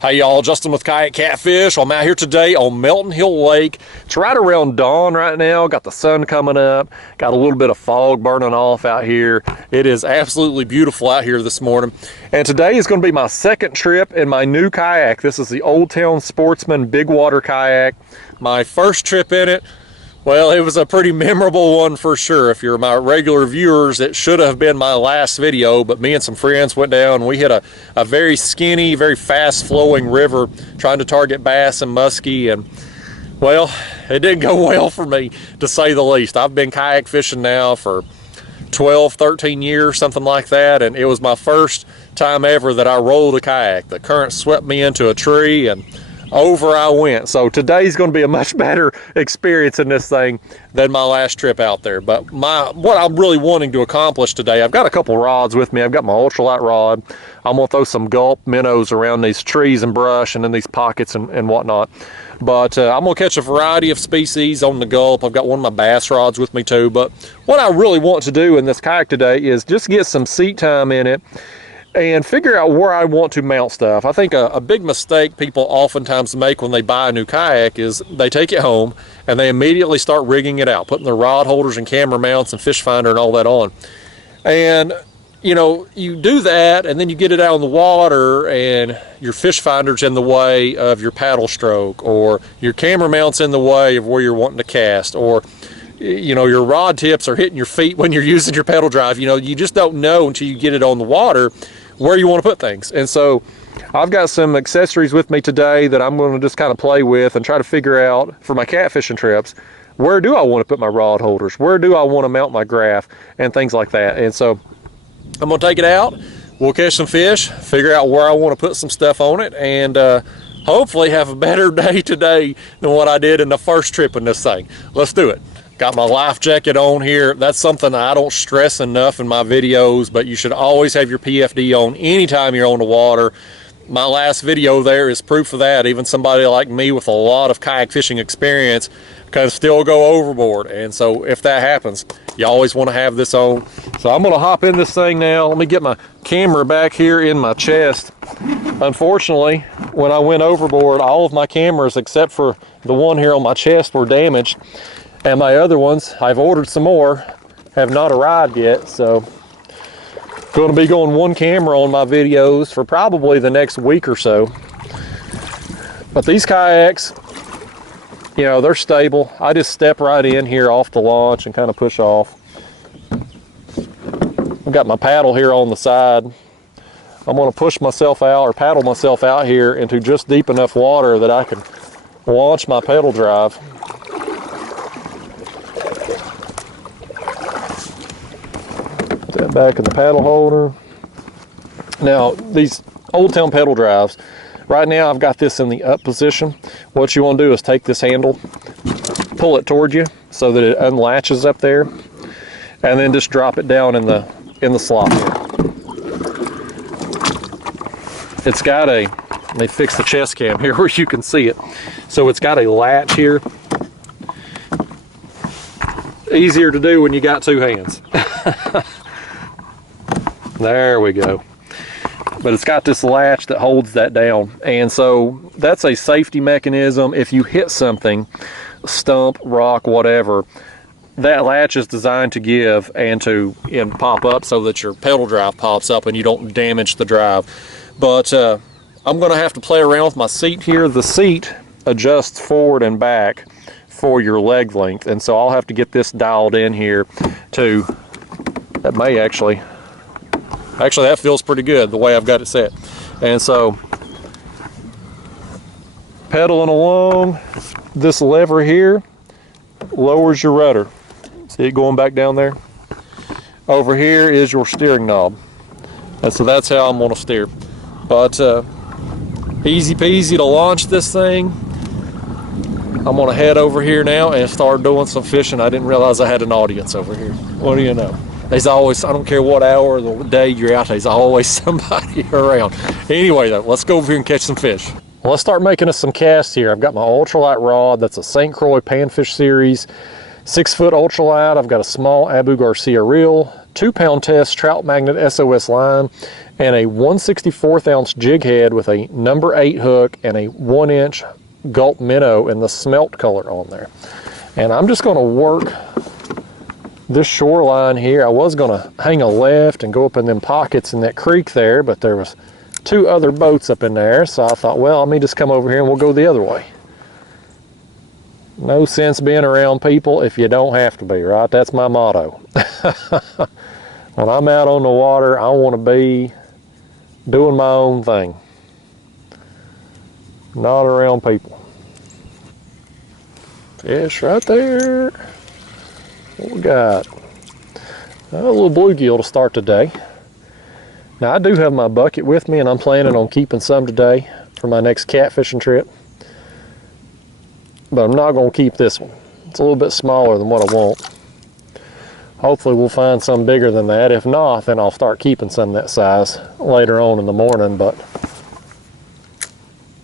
Hey y'all, Justin with Kayak Catfish. I'm out here today on Melton Hill Lake. It's right around dawn right now. Got the sun coming up. Got a little bit of fog burning off out here. It is absolutely beautiful out here this morning. And today is going to be my second trip in my new kayak. This is the Old Town Sportsman Bigwater kayak. My first trip in it, well, it was a pretty memorable one for sure. If you're my regular viewers, it should have been my last video, but me and some friends went down. We hit a very skinny, very fast-flowing river trying to target bass and muskie, and, well, it didn't go well for me, to say the least. I've been kayak fishing now for 12, 13 years, something like that, and it was my first time ever that I rolled a kayak. The current swept me into a tree, and over I went. So today's going to be a much better experience in this thing than my last trip out there. But what I'm really wanting to accomplish today, I've got a couple rods with me. I've got my ultralight rod. I'm going to throw some gulp minnows around these trees and brush and in these pockets and whatnot. But I'm going to catch a variety of species on the gulp. I've got one of my bass rods with me too. But what I really want to do in this kayak today is just get some seat time in it and figure out where I want to mount stuff. I think a big mistake people oftentimes make when they buy a new kayak is they take it home and they immediately start rigging it out, putting their rod holders and camera mounts and fish finder and all that on. And you know, you do that and then you get it out in the water and your fish finder's in the way of your paddle stroke, or your camera mount's in the way of where you're wanting to cast, or you know, your rod tips are hitting your feet when you're using your pedal drive. You know, you just don't know until you get it on the water where you want to put things. And so I've got some accessories with me today that I'm going to just kind of play with and try to figure out for my catfishing trips, where do I want to put my rod holders, where do I want to mount my graph, and things like that. And so I'm going to take it out, we'll catch some fish, figure out where I want to put some stuff on it, and hopefully have a better day today than what I did in the first trip in this thing. Let's do it. Got my life jacket on here. That's something I don't stress enough in my videos, but you should always have your PFD on anytime you're on the water. My last video there is proof of that. Even somebody like me with a lot of kayak fishing experience can still go overboard. And so if that happens, you always want to have this on. So I'm going to hop in this thing now. Let me get my camera back here in my chest. Unfortunately, when I went overboard, all of my cameras except for the one here on my chest were damaged. And my other ones, I've ordered some more, have not arrived yet. So going to be going one camera on my videos for probably the next week or so. But these kayaks, you know, they're stable. I just step right in here off the launch and kind of push off. I've got my paddle here on the side. I'm going to push myself out or paddle myself out here into just deep enough water that I can launch my pedal drive. That back in the paddle holder. Now, these Old Town pedal drives, right now I've got this in the up position. What you want to do is take this handle, pull it toward you so that it unlatches up there, and then just drop it down in the slot. It's got they fixed the chest cam here where you can see it. So it's got a latch here. Easier to do when you got two hands. There we go. But it's got this latch that holds that down. And so that's a safety mechanism. If you hit something, stump, rock, whatever, that latch is designed to give and pop up so that your pedal drive pops up and you don't damage the drive. But I'm going to have to play around with my seat here. The seat adjusts forward and back for your leg length. And so I'll have to get this dialed in here too. That may actually that feels pretty good the way I've got it set. And so pedaling along, this lever here lowers your rudder. See it going back down there? Over here is your steering knob. And so that's how I'm going to steer. But easy peasy to launch this thing. I'm going to head over here now and start doing some fishing. I didn't realize I had an audience over here. What do you know? There's always, I don't care what hour of the day you're out, there's always somebody around. Anyway though, let's go over here and catch some fish. Well, let's start making us some casts here. I've got my ultralight rod. That's a St. Croix Panfish series, 6-foot ultralight. I've got a small Abu Garcia reel, 2-pound test trout magnet SOS line and a 1/64 ounce jig head with a number 8 hook and a 1-inch gulp minnow in the smelt color on there. And I'm just going to work this shoreline here. I was going to hang a left and go up in them pockets in that creek there, but there was 2 other boats up in there, so I thought, well, let me just come over here and we'll go the other way. No sense being around people if you don't have to be, right? That's my motto. When I'm out on the water, I want to be doing my own thing, not around people. Fish right there. What we got? A little bluegill to start today. Now I do have my bucket with me, and I'm planning on keeping some today for my next catfishing trip. But I'm not going to keep this one. It's a little bit smaller than what I want. Hopefully we'll find some bigger than that. If not, then I'll start keeping some that size later on in the morning. But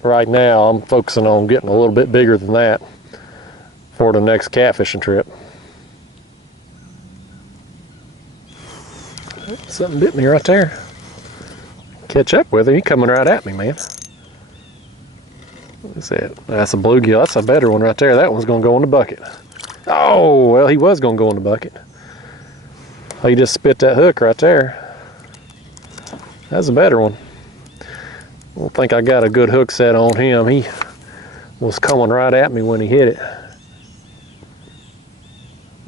right now I'm focusing on getting a little bit bigger than that for the next catfishing trip. Something bit me right there. Catch up with him. He's coming right at me, man. What's that? That's a bluegill. That's a better one right there. That one's going to go in the bucket. Oh, well, he was going to go in the bucket. He just spit that hook right there. That's a better one. I don't think I got a good hook set on him. He was coming right at me when he hit it.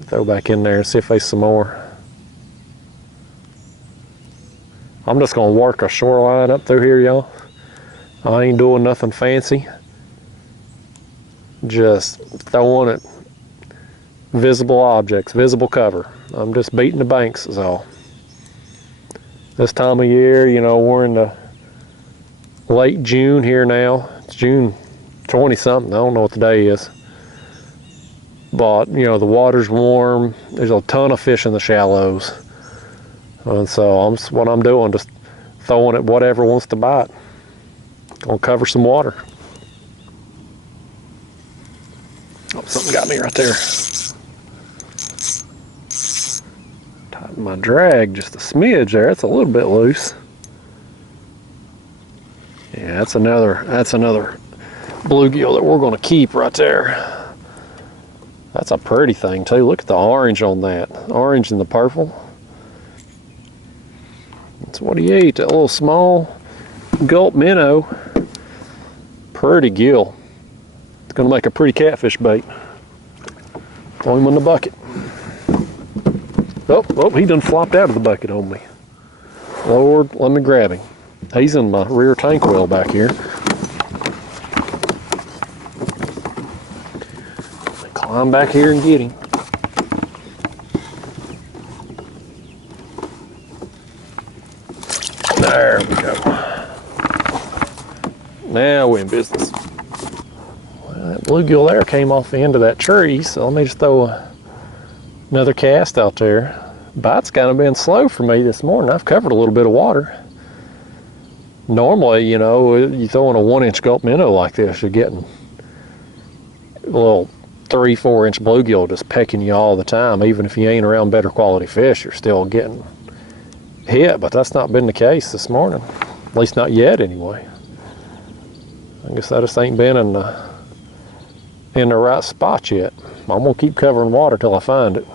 Throw back in there and see if there's some more. I'm just going to work a shoreline up through here, y'all. I ain't doing nothing fancy. Just throwing at visible objects, visible cover. I'm just beating the banks is all. This time of year, you know, we're in the late June here now. It's June 20-something. I don't know what the day is. But, you know, the water's warm. There's a ton of fish in the shallows. And so what I'm doing, just throwing at whatever wants to bite. Gonna cover some water. Oh, something got me right there. Tighten my drag just a smidge there. It's a little bit loose. Yeah, that's another bluegill that we're gonna keep right there. That's a pretty thing too. Look at the orange on that. Orange and the purple. That's what he ate, that little small gulp minnow. Pretty gill. It's gonna make a pretty catfish bait. Throw him in the bucket. Oh, he done flopped out of the bucket on me. Lord, let me grab him. He's in my rear tank well back here. Climb back here and get him. There we go. Now we're in business. Well, that bluegill there came off the end of that tree, so let me just throw another cast out there. Bite's kind of been slow for me this morning. I've covered a little bit of water. Normally, you know, you throw in a 1-inch gulp minnow like this, you're getting a little 3-4 inch bluegill just pecking you all the time. Even if you ain't around better quality fish, you're still getting hit, but that's not been the case this morning. At least not yet anyway. I guess I just ain't been in the right spot yet. I'm gonna keep covering water till I find it.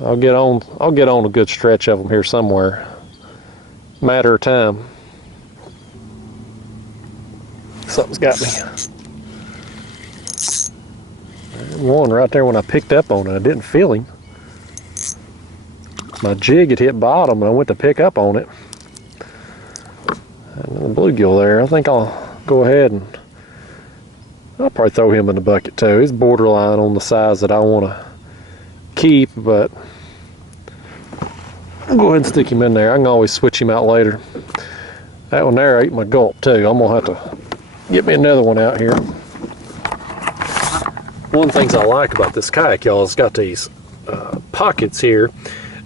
I'll get on a good stretch of them here somewhere. Matter of time. Something's got me. There's one right there when I picked up on it. I didn't feel him. My jig had hit bottom and I went to pick up on it. And the bluegill there, I think I'll go ahead and I'll probably throw him in the bucket too. He's borderline on the size that I want to keep, but I'll go ahead and stick him in there. I can always switch him out later. That one there ate my gulp too. I'm gonna have to get me another one out here. One of the things I like about this kayak, y'all, is it's got these pockets here.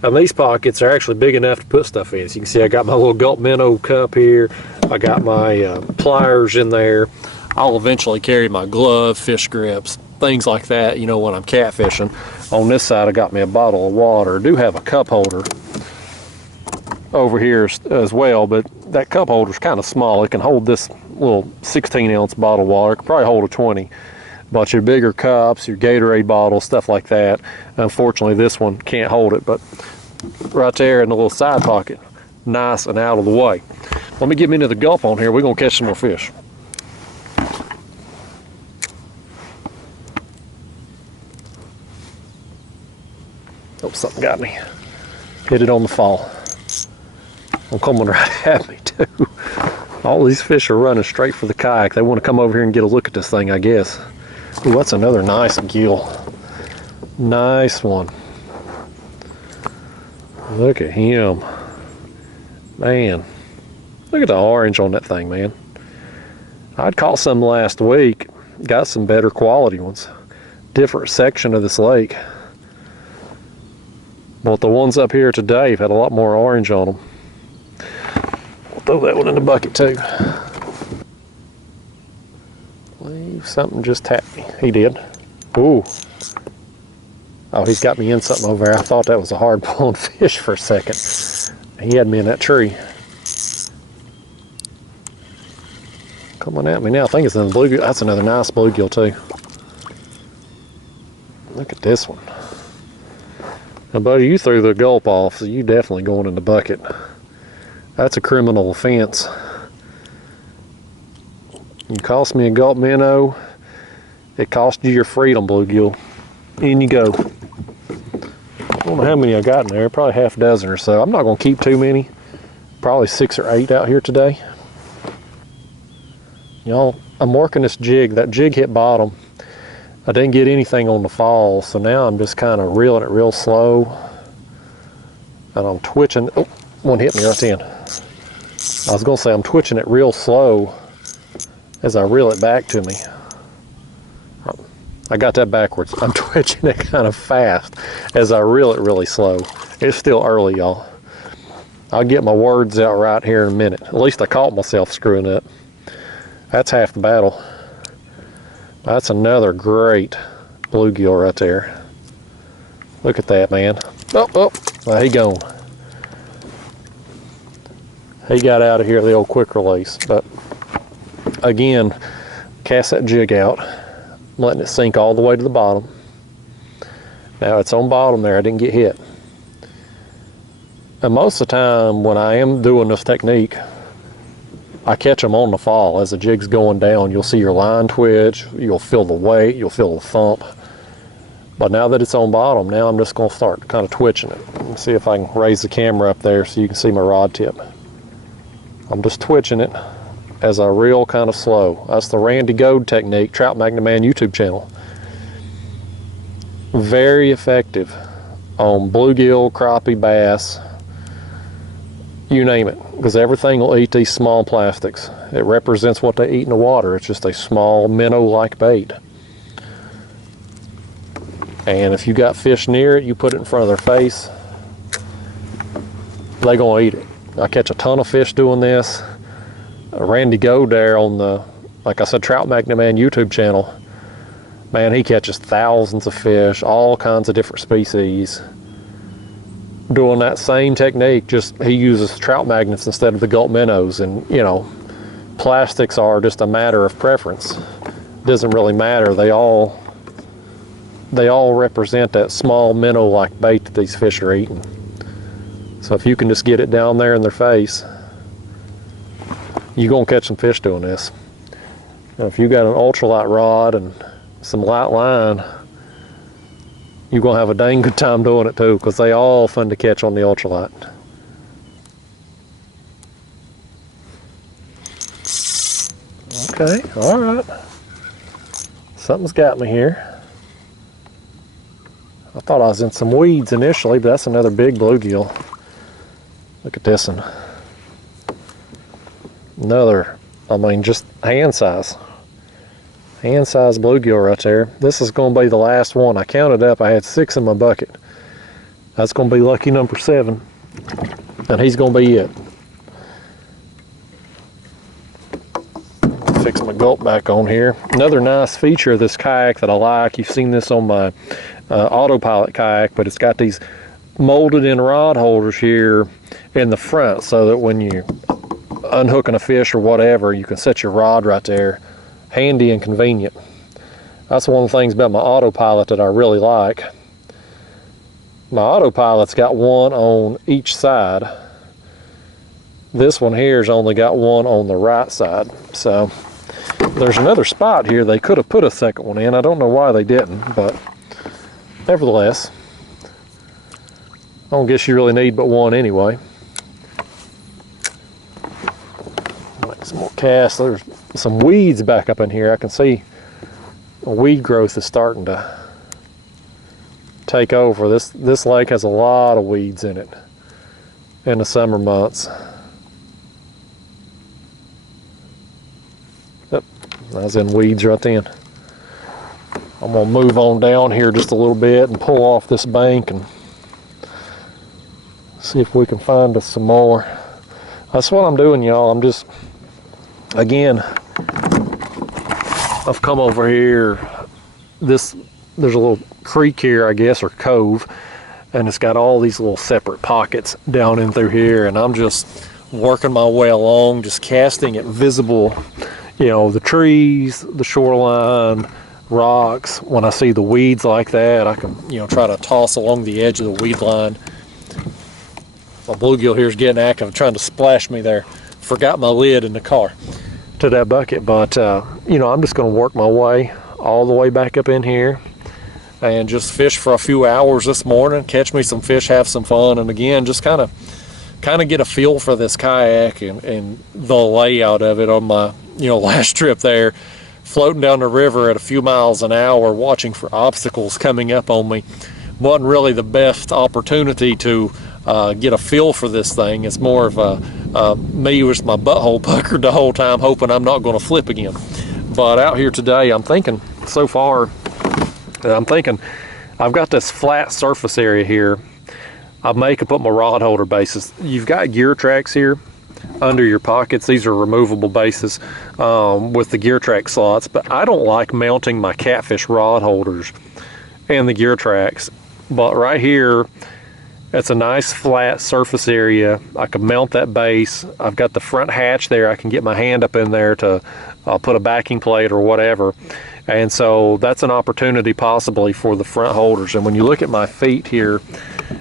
And these pockets are actually big enough to put stuff in. So you can see I got my little gulp minnow cup here. I got my pliers in there. I'll eventually carry my glove, fish grips, things like that, you know, when I'm catfishing. On this side, I got me a bottle of water. I do have a cup holder over here as well, but that cup holder is kind of small. It can hold this little 16-ounce bottle of water. It could probably hold a 20. But your bigger cups, your Gatorade bottles, stuff like that, unfortunately this one can't hold it, but right there in the little side pocket, nice and out of the way. Let me get me into the gulp on here. We're gonna catch some more fish. Oh, something got me. Hit it on the fall. I'm coming right at me too. All these fish are running straight for the kayak. They want to come over here and get a look at this thing, I guess. Ooh, that's another nice gill. Nice one. Look at him. Man, look at the orange on that thing, man. I'd caught some last week. Got some better quality ones. Different section of this lake. But the ones up here today have had a lot more orange on them. We'll throw that one in the bucket too. Something just tapped me. He did. Ooh. Oh, he's got me in something over there. I thought that was a hard pulling fish for a second. He had me in that tree. Coming at me now. I think it's another bluegill. That's another nice bluegill too. Look at this one. Now, buddy, you threw the gulp off, so you definitely going in the bucket. That's a criminal offense. You cost me a gulp minnow, it cost you your freedom, bluegill. In you go. I don't know how many I got in there, probably half a dozen or so. I'm not going to keep too many. Probably 6 or 8 out here today. Y'all, I'm working this jig. That jig hit bottom. I didn't get anything on the fall, so now I'm just kind of reeling it real slow. And I'm twitching. Oh, one hit me right then. I was going to say I'm twitching it real slow as I reel it back to me. I got that backwards. I'm twitching it kind of fast as I reel it really slow. It's still early, y'all. I'll get my words out right here in a minute. At least I caught myself screwing up. That's half the battle. That's another great bluegill right there. Look at that, man. Oh, there he gone. He got out of here the old quick release, but again, cast that jig out, letting it sink all the way to the bottom. Now it's on bottom there, I didn't get hit. And most of the time when I am doing this technique, I catch them on the fall. As the jig's going down, you'll see your line twitch, you'll feel the weight, you'll feel the thump. But now that it's on bottom, now I'm just gonna start kind of twitching it. Let's see if I can raise the camera up there so you can see my rod tip. I'm just twitching it as I reel kind of slow. That's the Randy Goad technique, Trout Magnet Man YouTube channel. Very effective on bluegill, crappie, bass, you name it, because everything will eat these small plastics. It represents what they eat in the water. It's just a small minnow-like bait. And if you got fish near it, you put it in front of their face, they're gonna eat it. I catch a ton of fish doing this. Randy Goad there on the, like I said, Trout Magnet Man YouTube channel. Man, he catches thousands of fish, all kinds of different species. Doing that same technique, just he uses trout magnets instead of the gulp minnows. And you know, plastics are just a matter of preference. Doesn't really matter. They all represent that small minnow-like bait that these fish are eating. So if you can just get it down there in their face, you're gonna catch some fish doing this. Now, if you got an ultralight rod and some light line, you're gonna have a dang good time doing it too, because they all fun to catch on the ultralight. Okay, all right. Something's got me here. I thought I was in some weeds initially, but that's another big bluegill. Look at this one. Another, I mean, just hand size. Hand size bluegill right there. This is going to be the last one. I counted up, I had 6 in my bucket. That's going to be lucky number 7. And he's going to be it. fix my gulp back on here. Another nice feature of this kayak that I like, you've seen this on my autopilot kayak, but it's got these molded in rod holders here in the front so that when you're unhooking a fish or whatever, you can set your rod right there. Handy and convenient. That's one of the things about my autopilot that I really like. My autopilot's got one on each side. This one here's only got one on the right side. So there's another spot here they could have put a second one in. I don't know why they didn't, but nevertheless, I don't guess you really need but one anyway. Make some more casts. There's some weeds back up in here. I can see weed growth is starting to take over. This lake has a lot of weeds in it in the summer months. Yep, I was in weeds right then. I'm gonna move on down here just a little bit and pull off this bank and see if we can find us some more. That's what I'm doing, y'all. I'm just, again, I've come over here. There's a little creek here, I guess, or cove, and it's got all these little separate pockets down in through here, and I'm just working my way along, just casting at visible, you know, the trees, the shoreline, rocks. When I see the weeds like that, I can, you know, try to toss along the edge of the weed line. My bluegill here is getting active, trying to splash me there. Forgot my lid in the car to that bucket, but you know, I'm just going to work my way all the way back up in here and just fish for a few hours this morning, catch me some fish, have some fun, and again, just kind of get a feel for this kayak and the layout of it on my, you know, last trip there, floating down the river at a few miles an hour, watching for obstacles coming up on me. Wasn't really the best opportunity to get a feel for this thing. It's more of a me with my butthole puckered the whole time, hoping I'm not going to flip again. But out here today, I'm thinking so far, I've got this flat surface area here. I may could put my rod holder bases. You've got gear tracks here under your pockets. These are removable bases with the gear track slots, but I don't like mounting my catfish rod holders and the gear tracks. But right here, it's a nice flat surface area. I can mount that base. I've got the front hatch there. I can get my hand up in there to put a backing plate or whatever. And so that's an opportunity possibly for the front holders. And when you look at my feet here,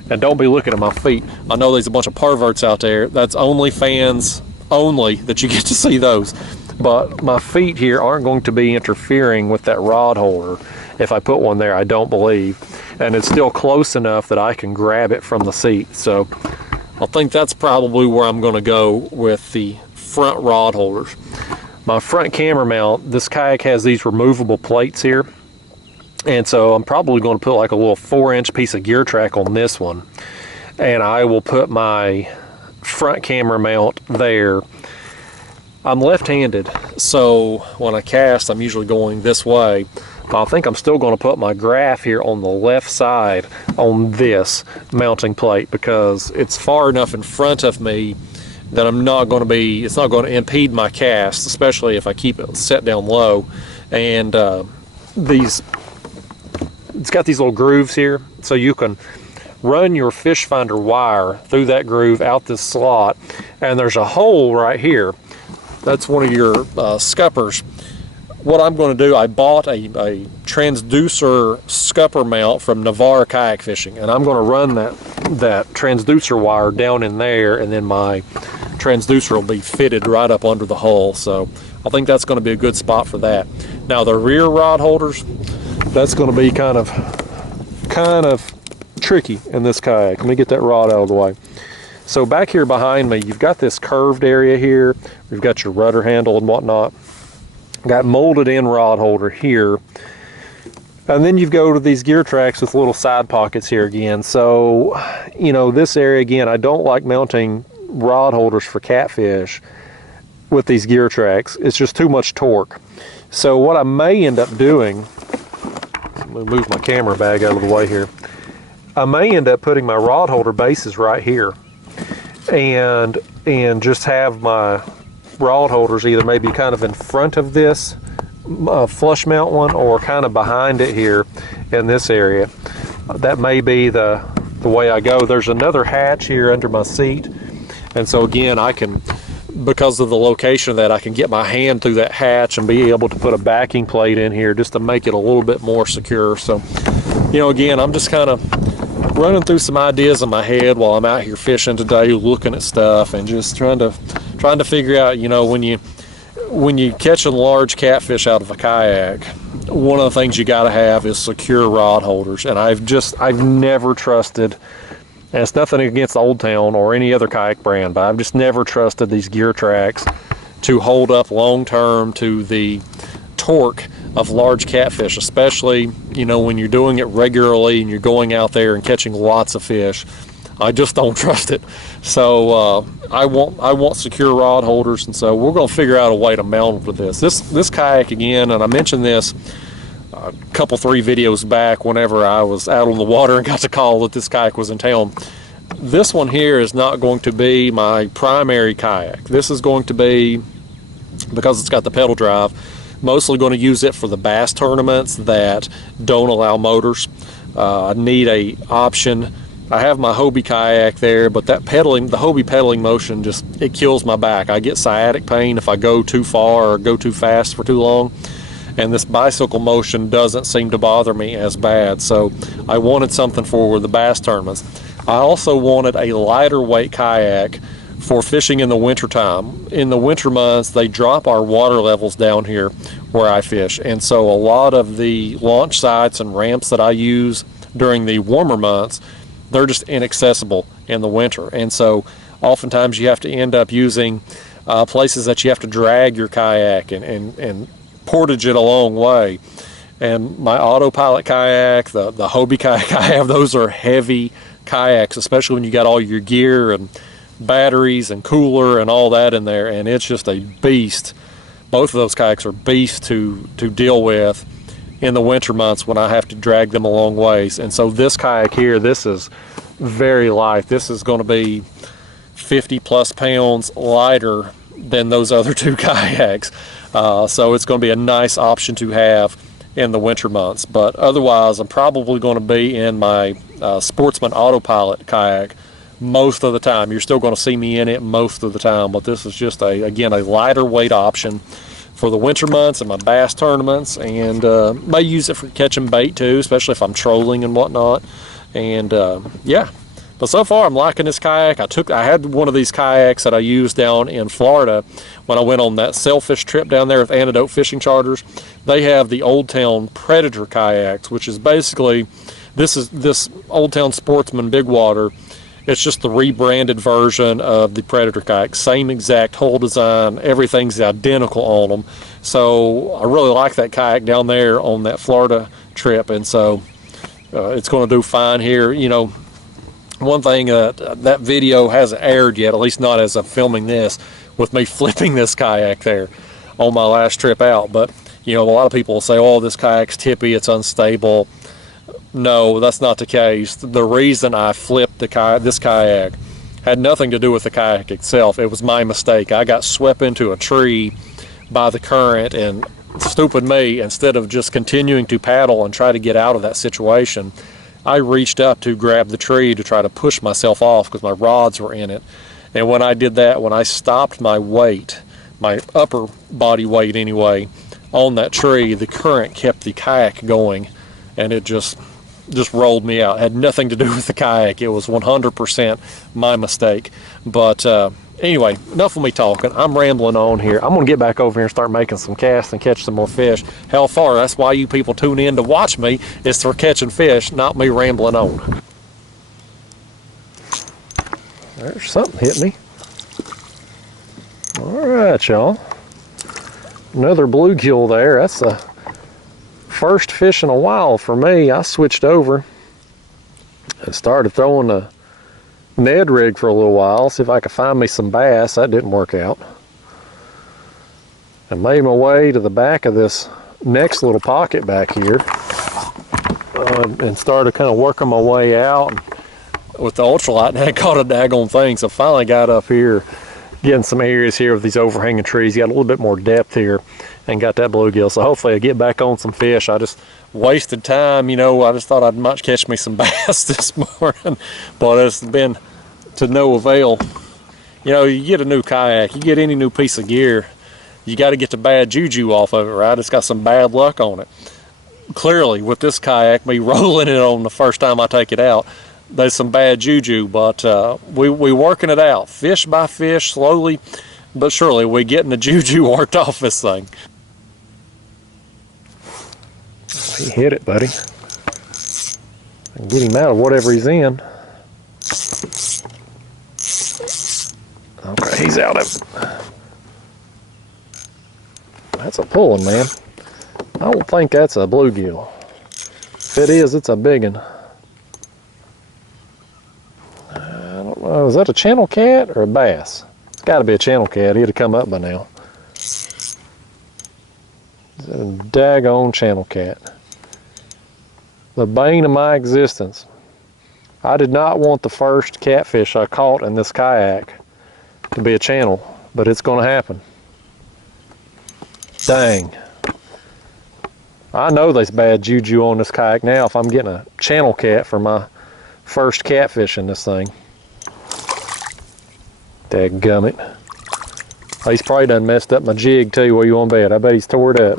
and don't be looking at my feet, I know there's a bunch of perverts out there. That's OnlyFans only that you get to see those. But my feet here aren't going to be interfering with that rod holder if I put one there, I don't believe. And it's still close enough that I can grab it from the seat. So I think that's probably where I'm going to go with the front rod holders. My front camera mount, this kayak has these removable plates here. And so I'm probably going to put like a little 4-inch piece of gear track on this one. And I will put my front camera mount there. I'm left-handed, so when I cast, I'm usually going this way. But I think I'm still going to put my graph here on the left side on this mounting plate because it's far enough in front of me that it's not going to impede my cast, especially if I keep it set down low. And it's got these little grooves here, so you can run your fish finder wire through that groove out this slot, and there's a hole right here. That's one of your scuppers. What I'm going to do, I bought a transducer scupper mount from Navarre Kayak Fishing, and I'm going to run that transducer wire down in there, and then my transducer will be fitted right up under the hull. So I think that's going to be a good spot for that. Now the rear rod holders, that's going to be kind of tricky in this kayak. Let me get that rod out of the way. So back here behind me, you've got this curved area here. You've got your rudder handle and whatnot. Got molded in rod holder here. And then you go to these gear tracks with little side pockets here again. So, you know, this area again, I don't like mounting rod holders for catfish with these gear tracks. It's just too much torque. So what I may end up doing, I'm gonna move my camera bag out of the way here. I may end up putting my rod holder bases right here and just have my rod holders either maybe kind of in front of this flush mount one or kind of behind it here in this area. That may be the way I go. There's another hatch here under my seat, and so again I can, because of the location of that, I can get my hand through that hatch and be able to put a backing plate in here just to make it a little bit more secure. So, you know, again, I'm just kind of running through some ideas in my head while I'm out here fishing today, looking at stuff and just trying to figure out, you know, when you catch a large catfish out of a kayak, one of the things you got to have is secure rod holders. And I've never trusted, and it's nothing against Old Town or any other kayak brand, but I've just never trusted these gear tracks to hold up long term to the torque of large catfish, especially, you know, when you're doing it regularly and you're going out there and catching lots of fish. I just don't trust it. So I want secure rod holders, and so we're going to figure out a way to mount for this. This kayak, again, and I mentioned this a couple, 3 videos back whenever I was out on the water and got the call that this kayak was in town. This one here is not going to be my primary kayak. This is going to be, because it's got the pedal drive, mostly going to use it for the bass tournaments that don't allow motors. I need a option. I have my Hobie kayak there, but that pedaling, the Hobie pedaling motion, just, it kills my back. I get sciatic pain if I go too far or go too fast for too long. And this bicycle motion doesn't seem to bother me as bad. So I wanted something for the bass tournaments. I also wanted a lighter weight kayak for fishing in the winter time. In the winter months, they drop our water levels down here where I fish. And so a lot of the launch sites and ramps that I use during the warmer months, they're just inaccessible in the winter. And so oftentimes you have to end up using places that you have to drag your kayak and portage it a long way. And my autopilot kayak, the Hobie kayak I have, those are heavy kayaks, especially when you got all your gear and batteries and cooler and all that in there, and it's just a beast. Both of those kayaks are beasts to deal with in the winter months when I have to drag them a long ways. And so this kayak here, this is very light. This is going to be 50 plus pounds lighter than those other 2 kayaks. So it's going to be a nice option to have in the winter months. But otherwise, I'm probably going to be in my Sportsman autopilot kayak most of the time. You're still going to see me in it most of the time, but this is just again a lighter weight option for the winter months and my bass tournaments, and may use it for catching bait too, especially if I'm trolling and whatnot. And yeah, but so far I'm liking this kayak. I had one of these kayaks that I used down in Florida when I went on that sailfish trip down there with Antidote Fishing Charters. They have the Old Town Predator kayaks, which is basically this Old Town Sportsman Bigwater. It's just the rebranded version of the Predator kayak. Same exact hull design, everything's identical on them. So I really like that kayak down there on that Florida trip, and so it's going to do fine here. You know, one thing, that video hasn't aired yet, at least not as I'm filming this, with me flipping this kayak there on my last trip out. But, you know, a lot of people will say, oh, this kayak's tippy, it's unstable. No, that's not the case. The reason I flipped this kayak had nothing to do with the kayak itself. It was my mistake. I got swept into a tree by the current, and stupid me, instead of just continuing to paddle and try to get out of that situation, I reached up to grab the tree to try to push myself off because my rods were in it. And when I did that, when I stopped my weight, my upper body weight anyway, on that tree, the current kept the kayak going, and it just rolled me out. It had nothing to do with the kayak. It was 100% my mistake. But anyway, enough of me talking. I'm rambling on here. I'm going to get back over here and start making some casts and catch some more fish. Hell far, that's why you people tune in to watch me, is for catching fish, not me rambling on. There's something hit me. All right, y'all. Another bluegill there. That's the first fish in a while for me. I switched over and started throwing the Ned rig for a little while, see if I could find me some bass. That didn't work out. And made my way to the back of this next little pocket back here and started kind of working my way out with the ultralight, and I caught a daggone thing. So finally got up here getting some areas here with these overhanging trees. You got a little bit more depth here and got that bluegill. So hopefully I get back on some fish. I just wasted time, you know. I just thought I might catch me some bass this morning, but it's been to no avail. You know, you get a new kayak, you get any new piece of gear, you got to get the bad juju off of it, right? It's got some bad luck on it. Clearly, with this kayak, me rolling it on the first time I take it out, there's some bad juju, but we working it out. Fish by fish, slowly but surely, we getting the juju worked off this thing. He hit it, buddy. I can get him out of whatever he's in. Okay, he's out of it. That's a pulling, man. I don't think that's a bluegill. If it is, it's a big one. I don't know, is that a channel cat or a bass? It's got to be a channel cat. He'd have come up by now. Is that a daggone channel cat? The bane of my existence. I did not want the first catfish I caught in this kayak to be a channel, but it's going to happen. Dang. I know there's bad juju on this kayak now if I'm getting a channel cat for my first catfish in this thing. Dadgummit. He's probably done messed up my jig too, where you want to bet. I bet he's tore it up.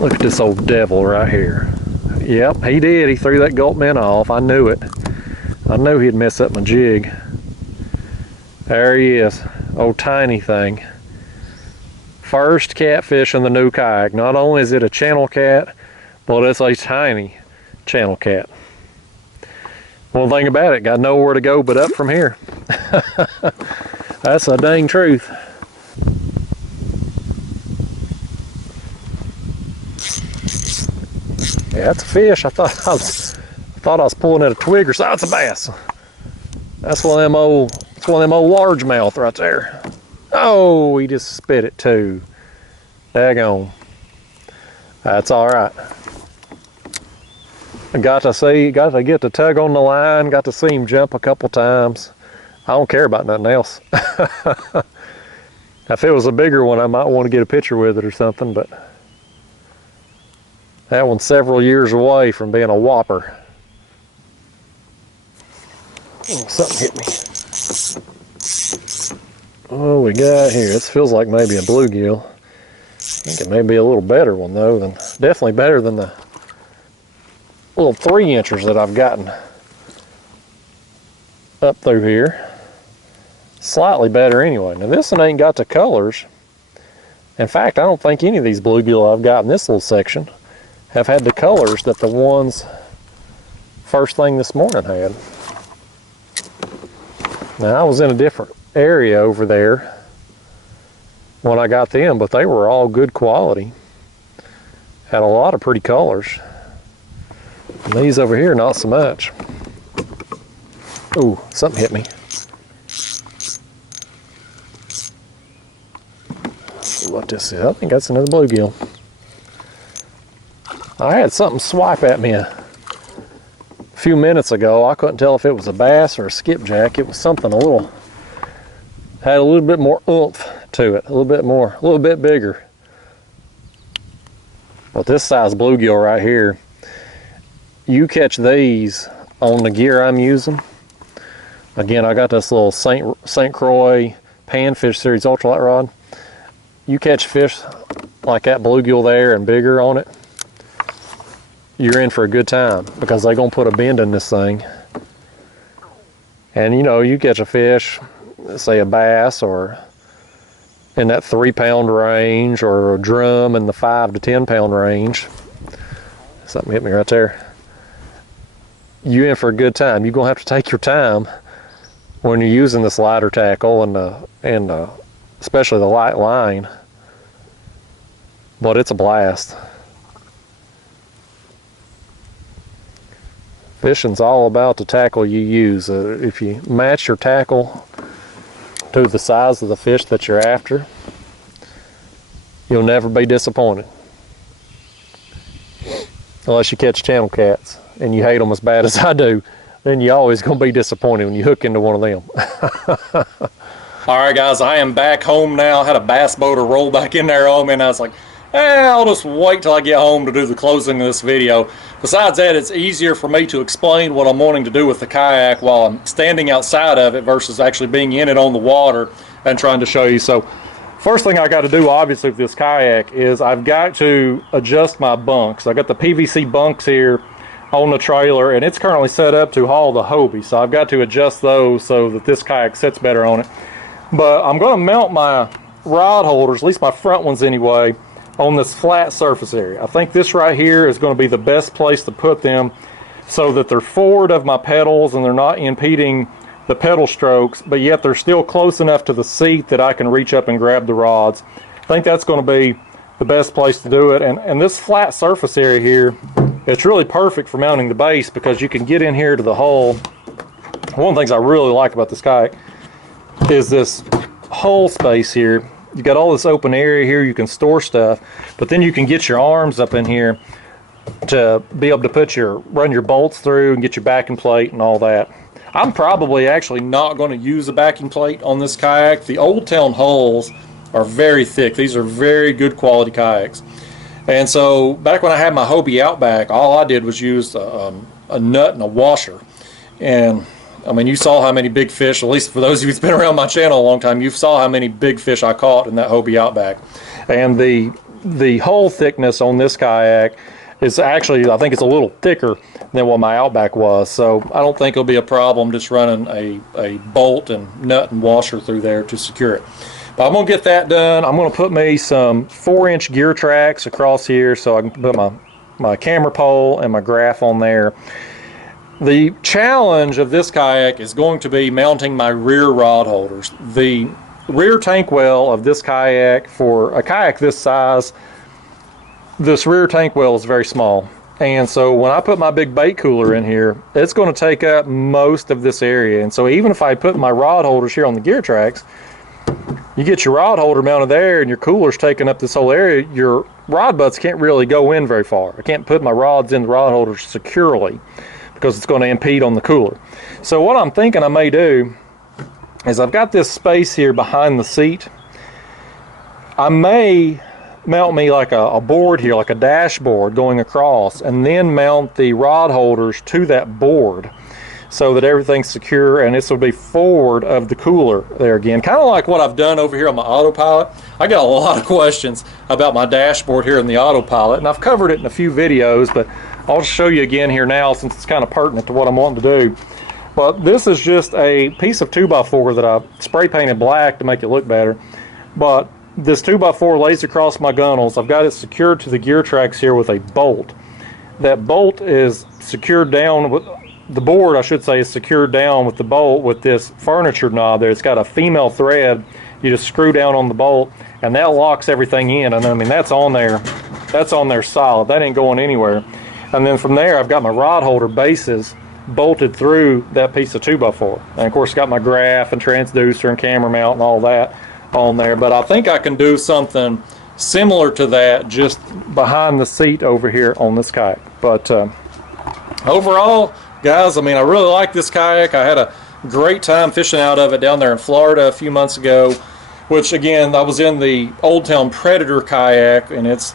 Look at this old devil right here. Yep, he did. He threw that gulp min off. I knew it. I knew he'd mess up my jig. There he is. Old tiny thing. First catfish in the new kayak. Not only is it a channel cat, but it's a tiny channel cat. One thing about it, got nowhere to go but up from here. That's a dang truth. Yeah, that's a fish. I thought I was pulling at a twig or something. It's a bass. That's one of them old largemouth right there. Oh, he just spit it too. Daggone. That's all right. I got to get the tug on the line, got to see him jump a couple times. I don't care about nothing else. If it was a bigger one, I might want to get a picture with it or something, but that one's several years away from being a whopper. Oh, something hit me. What we got here? This feels like maybe a bluegill. I think it may be a little better one though, definitely better than the little 3-inchers that I've gotten up through here. Slightly better anyway. Now this one ain't got the colors. In fact, I don't think any of these bluegill I've got in this little section have had the colors that the ones first thing this morning had. Now I was in a different area over there when I got them, but they were all good quality. Had a lot of pretty colors. And these over here, not so much. Ooh, something hit me. Let's see what this is. I think that's another bluegill. I had something swipe at me a few minutes ago. I couldn't tell if it was a bass or a skipjack. It was something had a little bit more oomph to it, a little bit bigger. But this size bluegill right here, you catch these on the gear I'm using. Again, I got this little St. Croix Panfish Series ultralight rod. You catch fish like that bluegill there and bigger on it, you're in for a good time, because they're gonna put a bend in this thing. And you know, you catch a fish, say a bass, or in that 3-pound range, or a drum in the 5 to 10 pound range. Something hit me right there. You in for a good time. You're gonna have to take your time when you're using this lighter tackle and especially the light line. But it's a blast. Fishing's all about the tackle you use. If you match your tackle to the size of the fish that you're after, you'll never be disappointed. Unless you catch channel cats and you hate them as bad as I do. then you're always going to be disappointed when you hook into one of them. All right, guys, I am back home now. Had a bass boater roll back in there on me, and I was like, I'll just wait till I get home to do the closing of this video. Besides that, it's easier for me to explain what I'm wanting to do with the kayak while I'm standing outside of it versus actually being in it on the water and trying to show you. So first thing I got to do, obviously, with this kayak is I've got to adjust my bunks. I got the PVC bunks here on the trailer, and it's currently set up to haul the Hobie. So I've got to adjust those so that this kayak sits better on it. But I'm going to mount my rod holders, at least my front ones anyway, on this flat surface area. I think this right here is going to be the best place to put them so that they're forward of my pedals and they're not impeding the pedal strokes, but yet they're still close enough to the seat that I can reach up and grab the rods. I think that's going to be the best place to do it. And this flat surface area here, it's really perfect for mounting the base because you can get in here to the hull. One of the things I really like about this kayak is this hull space here. You got all this open area here, you can store stuff, but then you can get your arms up in here to be able to run your bolts through and get your backing plate and all that. I'm probably actually not going to use a backing plate on this kayak. The Old Town hulls are very thick. These are very good quality kayaks. And so back when I had my Hobie Outback, all I did was use a nut and a washer. And I mean, you saw how many big fish, at least for those of you who've been around my channel a long time, you saw how many big fish I caught in that Hobie Outback. And the hull thickness on this kayak is actually, I think it's a little thicker than what my Outback was. So I don't think it'll be a problem just running a bolt and nut and washer through there to secure it. But I'm going to get that done. I'm going to put me some 4-inch gear tracks across here so I can put my camera pole and my graph on there. The challenge of this kayak is going to be mounting my rear rod holders. The rear tank well of this kayak, for a kayak this size, this rear tank well is very small. And so when I put my big bait cooler in here, it's going to take up most of this area. And so even if I put my rod holders here on the gear tracks, you get your rod holder mounted there and your cooler's taking up this whole area, your rod butts can't really go in very far. I can't put my rods in the rod holders securely because it's going to impede on the cooler. So what I'm thinking I may do is I've got this space here behind the seat. I may mount me like a board here, like a dashboard going across, and then mount the rod holders to that board so that everything's secure, and this will be forward of the cooler there again. Kind of like what I've done over here on my autopilot. I got a lot of questions about my dashboard here in the autopilot, and I've covered it in a few videos, but I'll show you again here now since it's kind of pertinent to what I'm wanting to do. But this is just a piece of 2x4 that I spray painted black to make it look better. But this 2x4 lays across my gunnels. I've got it secured to the gear tracks here with a bolt. That bolt is secured down with the board, I should say, is secured down with the bolt with this furniture knob there. It's got a female thread. You just screw down on the bolt and that locks everything in. And I mean, that's on there solid. That ain't going anywhere. And then from there, I've got my rod holder bases bolted through that piece of 2x4. And of course, got my graph and transducer and camera mount and all that on there. But I think I can do something similar to that just behind the seat over here on this kayak. But overall, guys, I mean, I really like this kayak. I had a great time fishing out of it down there in Florida a few months ago, which again, I was in the Old Town Predator kayak, and it's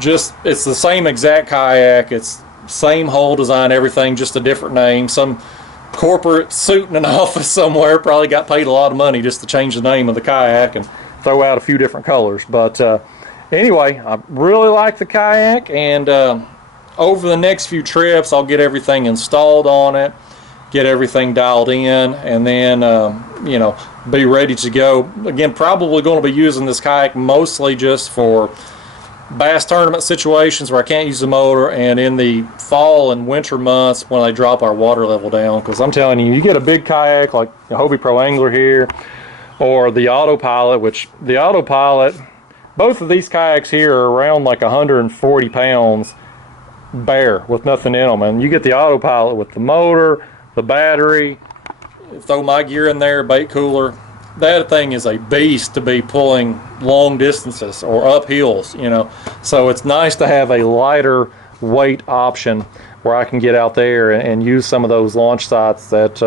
the same exact kayak. It's same hull design, everything, just a different name. Some corporate suit in an office somewhere probably got paid a lot of money just to change the name of the kayak and throw out a few different colors. But anyway, I really like the kayak, and over the next few trips I'll get everything installed on it, get everything dialed in, and then you know, be ready to go. Again, probably going to be using this kayak mostly just for bass tournament situations where I can't use the motor, and in the fall and winter months when they drop our water level down. Because I'm telling you, you get a big kayak like the Hobie Pro Angler here, or the Autopilot, which the Autopilot, both of these kayaks here are around like 140 pounds bare with nothing in them. And you get the Autopilot with the motor, the battery, throw my gear in there, bait cooler. That thing is a beast to be pulling long distances or up hills, you know. So it's nice to have a lighter weight option. where I can get out there and use some of those launch sites that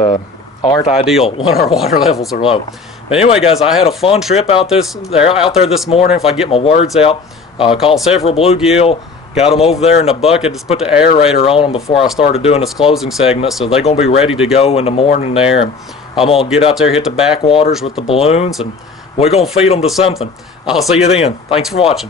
aren't ideal when our water levels are low. But anyway, guys, I had a fun trip out there this morning. If I get my words out, caught several bluegill, got them over there in the bucket, just put the aerator on them before I started doing this closing segment, so they're going to be ready to go in the morning there. And I'm going to get out there, hit the backwaters with the balloons, and we're going to feed them to something. I'll see you then. Thanks for watching.